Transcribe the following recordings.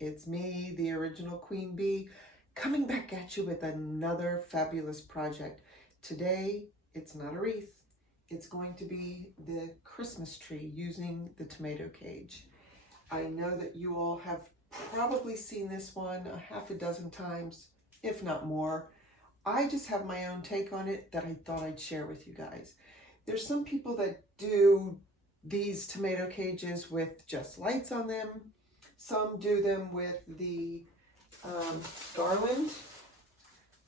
It's me, the original Queen Bee, coming back at you with another fabulous project. Today, it's not a wreath. It's going to be the Christmas tree using the tomato cage. I know that you all have probably seen this one a half a dozen times, if not more. I just have my own take on it that I thought I'd share with you guys. There's some people that do these tomato cages with just lights on them. Some do them with the garland,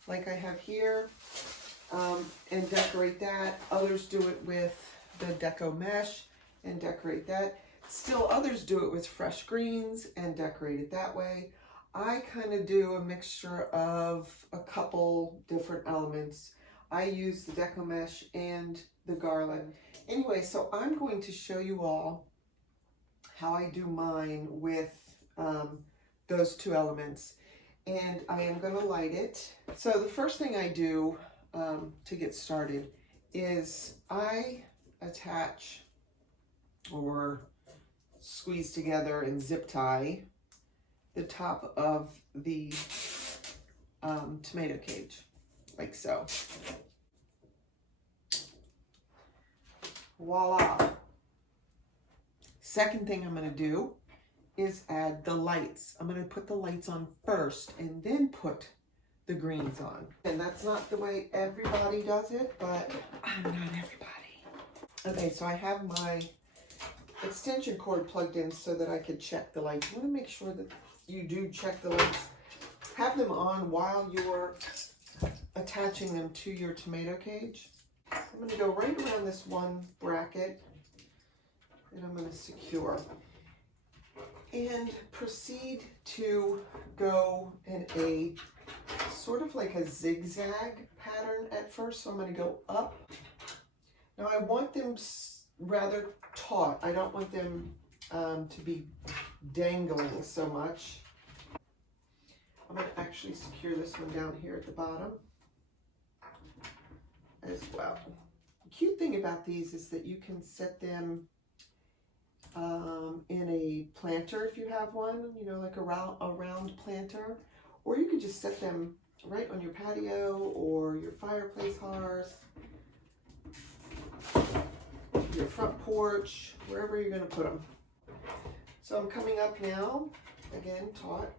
like I have here, and decorate that. Others do it with the deco mesh and decorate that. Still others do it with fresh greens and decorate it that way. I kind of do a mixture of a couple different elements. I use the deco mesh and the garland. Anyway, so I'm going to show you all how I do mine with those two elements. And I am going to light it. So the first thing I do to get started is I attach or squeeze together and zip tie the top of the tomato cage, like so. Voila. Second thing I'm going to do is add the lights. I'm going to put the lights on first and then put the greens on. And that's not the way everybody does it, but I'm not everybody. Okay, so I have my extension cord plugged in so that I could check the lights. You want to make sure that you do check the lights. Have them on while you're attaching them to your tomato cage. I'm going to go right around this one bracket and I'm going to secure. And proceed to go in a sort of like a zigzag pattern at first. So I'm going to go up. Now I want them rather taut. I don't want them to be dangling so much. I'm going to actually secure this one down here at the bottom as well. The cute thing about these is that you can set them in a planter if you have one, you know, like a round planter, or you could just set them right on your patio or your fireplace hearth, your front porch, wherever you're going to put them. So I'm coming up now, again, taut.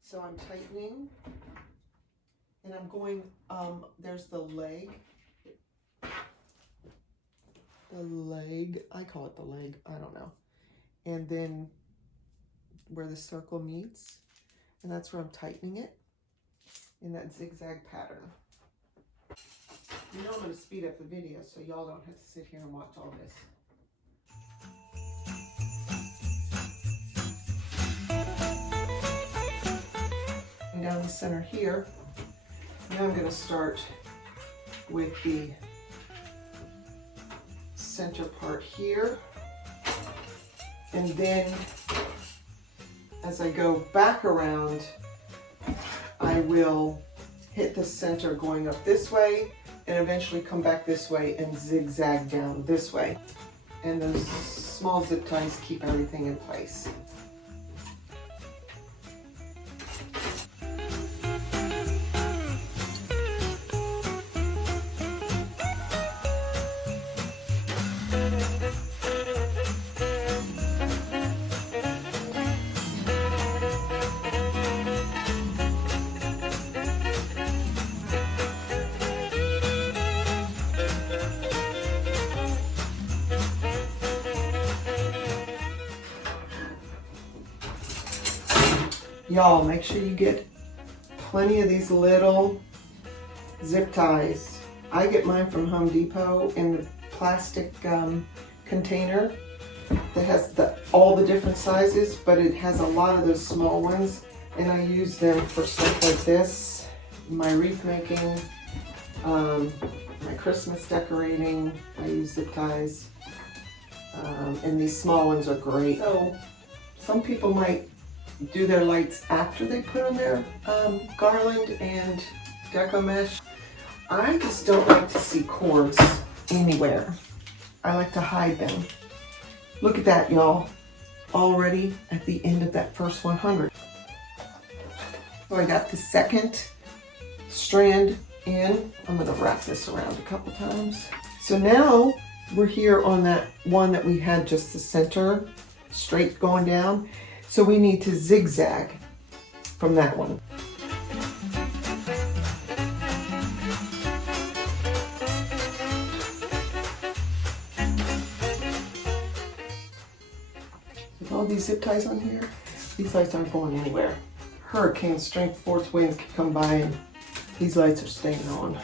So I'm tightening, and I'm going, there's the leg, I call it the leg, I don't know. And then where the circle meets, and that's where I'm tightening it in that zigzag pattern. You know I'm going to speed up the video so y'all don't have to sit here and watch all this. And down the center here, now I'm going to start with the center part here, and then as I go back around, I will hit the center going up this way and eventually come back this way and zigzag down this way. And those small zip ties keep everything in place. Y'all, make sure you get plenty of these little zip ties. I get mine from Home Depot in the plastic container that has all the different sizes, but it has a lot of those small ones, and I use them for stuff like this, my wreath making, my Christmas decorating. I use zip ties, and these small ones are great. So some people might do their lights after they put on their garland and deco mesh. I just don't like to see cords anywhere. I like to hide them. Look at that, y'all. already at the end of that first 100. So I got the second strand in. I'm going to wrap this around a couple times. So now we're here on that one that we had just the center straight going down. So we need to zigzag from that one. With all these zip ties on here, these lights aren't going anywhere. Hurricane strength force winds can come by and these lights are staying on.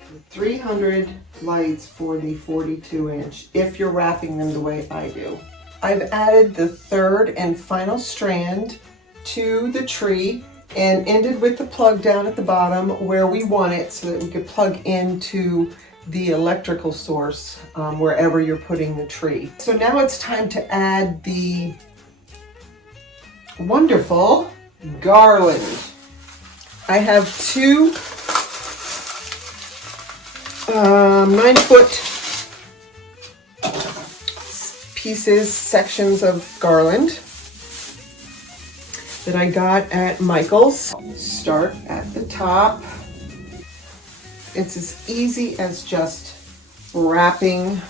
So 300 lights for the 42-inch if you're wrapping them the way I do. I've added the third and final strand to the tree and ended with the plug down at the bottom where we want it so that we could plug into the electrical source wherever you're putting the tree. So now it's time to add the wonderful garland. I have two 9-foot pieces, sections of garland that I got at Michael's. Start at the top. It's as easy as just wrapping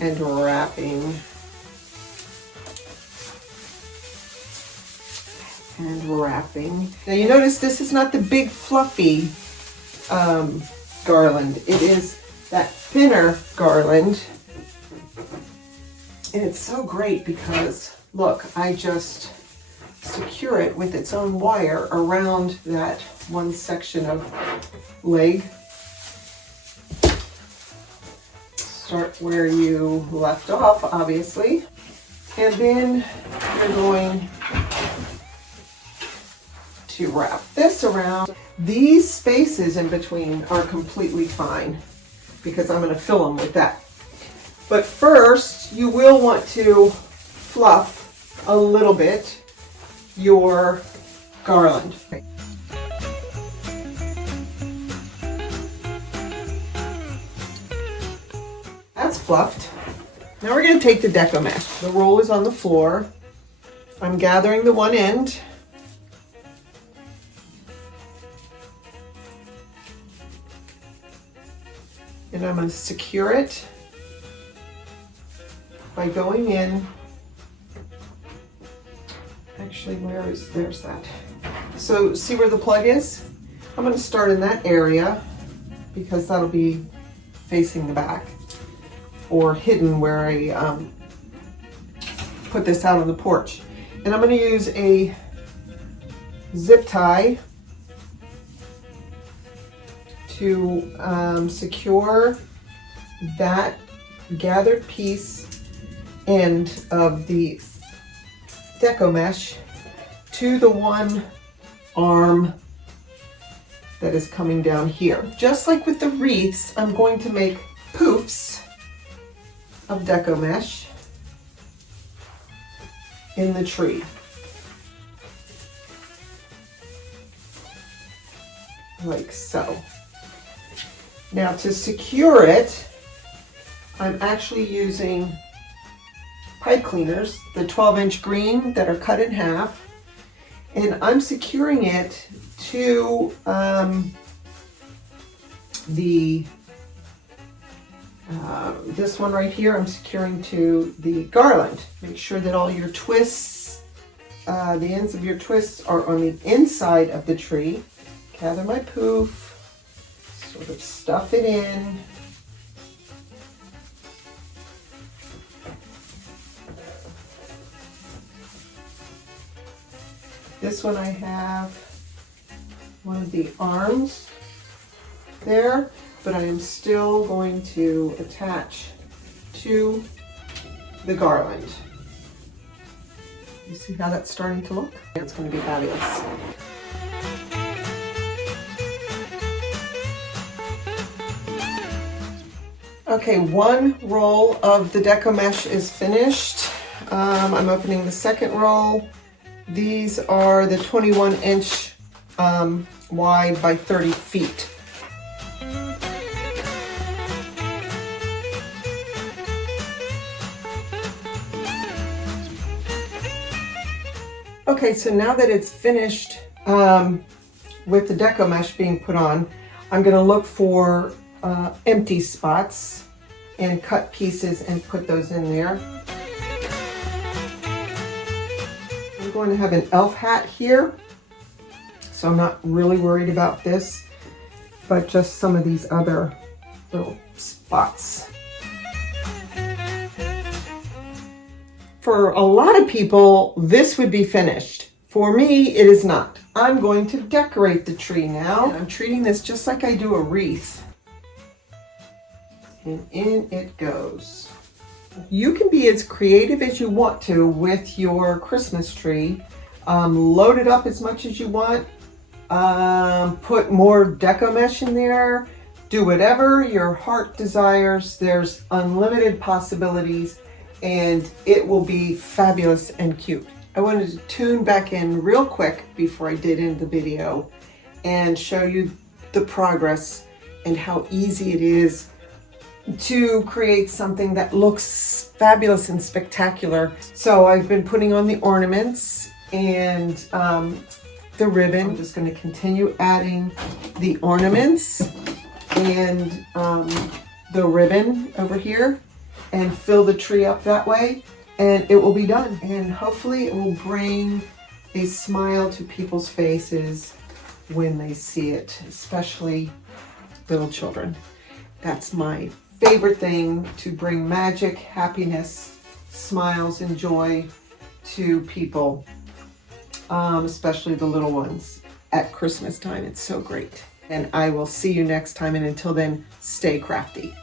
and wrapping and wrapping. Now you notice this is not the big fluffy garland. It is that thinner garland. And it's so great because look, I just secure it with its own wire around that one section of leg. Start where you left off, obviously. And then you're going to wrap this around. These spaces in between are completely fine because I'm going to fill them with that. But first, you will want to fluff a little bit your garland. That's fluffed. Now we're going to take the deco mesh. The roll is on the floor. I'm gathering the one end. And I'm going to secure it by going in. Actually, there's that. So see where the plug is? I'm going to start in that area because that'll be facing the back or hidden where I put this out on the porch. And I'm going to use a zip tie to secure that gathered piece end of the deco mesh to the one arm that is coming down here. Just like with the wreaths, I'm going to make poofs of deco mesh in the tree. Like so. Now to secure it, I'm actually using pipe cleaners, the 12-inch green that are cut in half, and I'm securing it to this one right here. I'm securing to the garland. Make sure that all your twists, the ends of your twists are on the inside of the tree. Gather my poof, sort of stuff it in. This one I have one of the arms there, but I am still going to attach to the garland. You see how that's starting to look? It's going to be fabulous. Okay, one roll of the deco mesh is finished. I'm opening the second roll. These are the 21-inch wide by 30 feet. Okay, so now that it's finished with the deco mesh being put on, I'm going to look for empty spots and cut pieces and put those in there. I'm going to have an elf hat here, so I'm not really worried about this, but just some of these other little spots. For a lot of people, this would be finished. For me, it is not. I'm going to decorate the tree now. I'm treating this just like I do a wreath. And in it goes. You can be as creative as you want to with your Christmas tree. Load it up as much as you want. Put more deco mesh in there. Do whatever your heart desires. There's unlimited possibilities, and it will be fabulous and cute. I wanted to tune back in real quick before I did end the video and show you the progress and how easy it is to create something that looks fabulous and spectacular. So I've been putting on the ornaments and the ribbon. I'm just going to continue adding the ornaments and the ribbon over here and fill the tree up that way, and it will be done. And hopefully it will bring a smile to people's faces when they see it, especially little children. That's my favorite thing, to bring magic, happiness, smiles, and joy to people, especially the little ones at Christmas time. It's so great. And I will see you next time, and until then, stay crafty.